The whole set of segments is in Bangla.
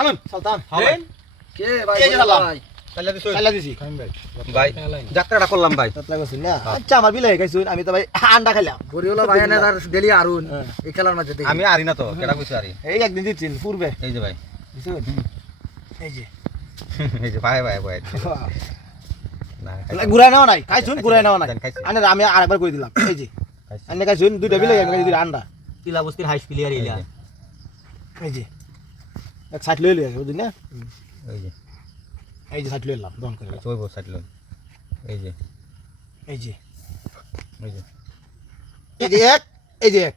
চালুন সালতান। দেন। কে ভাই। ভাই? দিছি। ভাই। যাত্রাটা করলাম ভাই। না? আচ্ছা আমার বিলাই খাইছুন আমি তো ভাই আন্ডা খাইলাম ভাই তার ডেলি আরুন হ্যাঁ। এই খেলার মাঝে আমি আরি না তো কেডা কইছে আরি? এই একদিন দিচ্ছেন পূর্বে। এই যে ভাই। এই যে। এই যে ভাই ভাই ভাই। না ঘুরাই নেওয়া নাই খাইছুন ঘুরাই নেওয়া নাই। আনে আমি আরেকবার কই দিলাম এই যে। আনে খাইছুন দুইটা বিলাই আমি খাইছি আন্ডা। কিলা বস্তির হাইস প্লেয়ার ইলা এই যে। এক সাইড লই লই বুঝলি না? এই যে। এই যে সাইড লই এলাম দন করে চইব সাইটল এই যে। এই যে। এই যে। এই যে এক এই যে এক।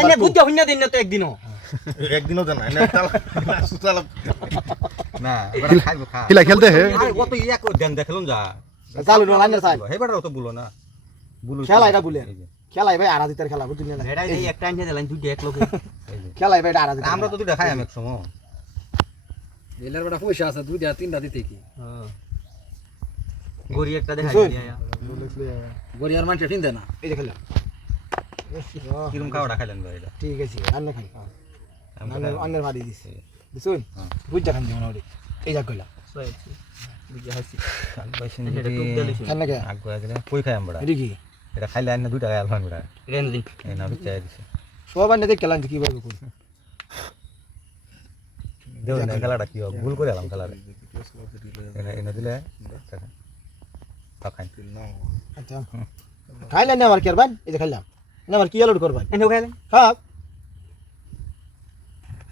এনে বুদ্ধি হইন্য দিন না তো একদিনও। একদিনও জানা না সুতালা না এবার খাইবো খা। হিলা খেলতে হে। আরে কত ইয়া করে দেন দেখলুন যা। চালু না লাইনের সাইড হেবার তো বুলো না। বুলো খেলা এটা বুলে। খেলাই ভাই আড়া দিতার খেলা বুঝলি না? এটাই এই একটা আনছে দিলাম দুইটা এক লোকে। খেলাই ভাই এটা আড়া দিতার আমরা তো দুটা খাই আমি এক সময়। জেলার বড় পয়সা আছে দুই দিয়া তিন রাতি থেকে গড়ি একটা দেখাই দিয়া গড়ি আর মানুষ ফিন না এই দেখালাম কিরম খাওয়াটা খাইলেন ভাই ঠিক আছে আর না খাই আন্দার মারি দিছে। বুঝুন বুঝ দেখান না ওরে। এই যা কইলা। সবাই দেখে কি বলব দেও না খেলাটা কি হবে ভুল করে এলাম খেলাটা এনে দিলে তা খাই আচ্ছা খাইলেন না আমার কি করবেন এই যে খাইলাম না আমার কি আলোড করবেন এনে খাইলেন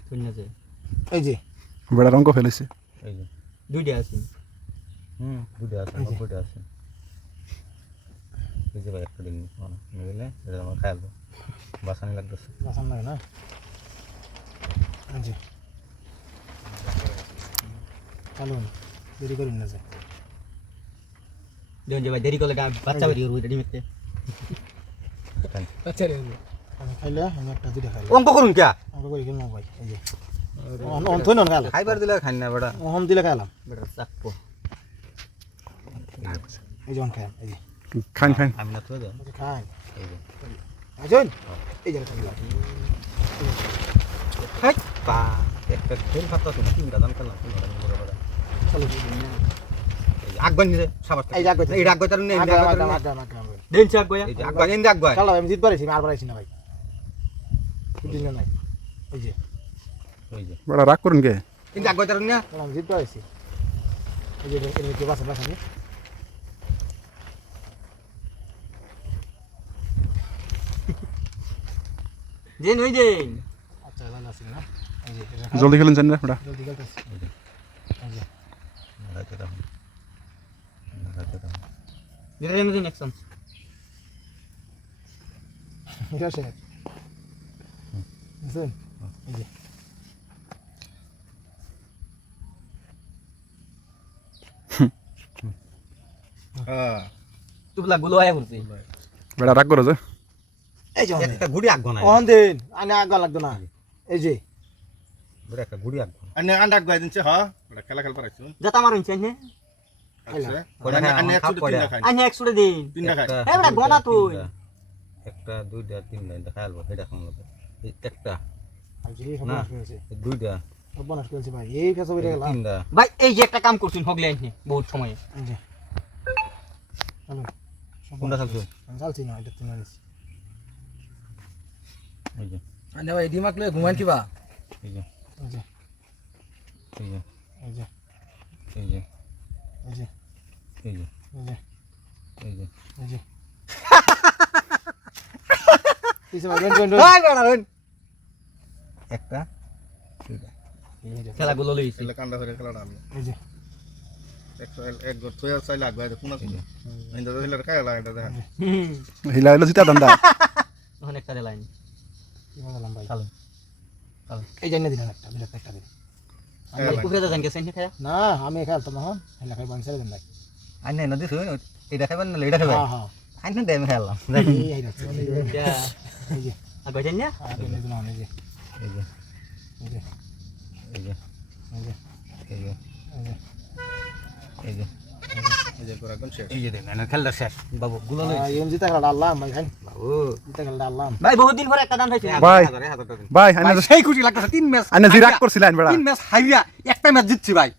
শুনছে এই যে বেড়া রঙ্গ ফেলেছে এই যে দুইটা আছে হুম দুইটা আছে দুইটা আছে এই যে ভাই একটা দিন নিয়ে গেলে এটা আমার খাই আলবো বাসানি লাগতেছে বাসান লাগে না এই চালুন দেরি করুন না যে। দেখুন যে ভাই দেরি করলে গা- বাচ্চা বেরিয়ে ওই রেডি মেতে আমি খাইলে আমি একটা দুইটা খাইলে। অঙ্ক করুন কে? আমরা করি খেলাম ভাই এই যে। নন খাইলাম খাইবার দিলে খাই না বেটা। হোম দিলে খাইলাম। বেটা চাকপো এই যে অন এই যে। খান খান আমি না তো দেয় এই যে খাই এই যে। খাইলাম। খাই পা একটা খেল খাতা দাম খেলাম। আগবান নিছে সাবাস এই যে এই আগ গইতার নেই আগাম আগাম আগাম দেন চাক গয়া আগবান এন্ড আগবান খেলা আমি জিত পারিছি আর পারিছি না ভাই। বুঝলি না। নাই এই যে। এই যে। বেড়া রাগ করুন কে? এন্ড আগ গইতার না আমি জিত পারিছি। এই যে এর কি বাসা বাসা দেন ওই দেন। আচ্ছা ভালো আছে না? জলদি খেলেন জানি না জলদি খেলতেছি। এটা রেন দিন একশন এটা সে বুঝছেন তুবলা গুলো আয়া করছে। বেড়া রাগ করো যে। এই যে একটা গুড়ি আগ বানাই অন দিন। আনে আগা লাগতো না। এই যে। বড় একটা গুড়ি আগ আনে আন্ডা গাই দিনছে হ্যাঁ ওটা খেলা খেলতে রাখছো যাতা নে আচ্ছা আনে খাই একশো দিন তিনটা খাই বেটা, গোনা তুই। একটা দুইটা তিনটা এটা খাই আলবো এটা খাম এই একটা সব দুইটা বনাস ভাই এই ফেসো বেরে গেল তিনটা ভাই এই যে একটা কাম করছেন হগলে আইনে বহুত সময় হ্যালো কোনটা চালছো চালছি না এটা তুমি আনিস এই যে আনে ভাই দিমাগ লয়ে ঘুমান কিবা এই যে এই যে এই যে এই যে এই যে এই যে এই যে এই যে একটা খেলাগুলো লইছি কান্দা করে খেলা কাজে লাইন এই জানি দিলেন একটা বিরাট একটা দিন না আমি খেলতাম এখন এলাকায় বান ছেড়ে দেন ভাই আই না নদী শুন এটা খাবেন না এটা খাবেন আই না দেন খেললাম আর গেছেন না শেষ বাবু গুলো এমজি তাকড়া আল্লাহ আমি ভাই বহুত দিন পরে একটা দান পাইছি। ভাই দিন। ভাই ভাই আইনা সেই খুশি লাগতেছে তিন ম্যাচ আইনা জি করছিলেন বেড়া। তিন ম্যাচ হাইরা একটা ম্যাচ জিতছি ভাই।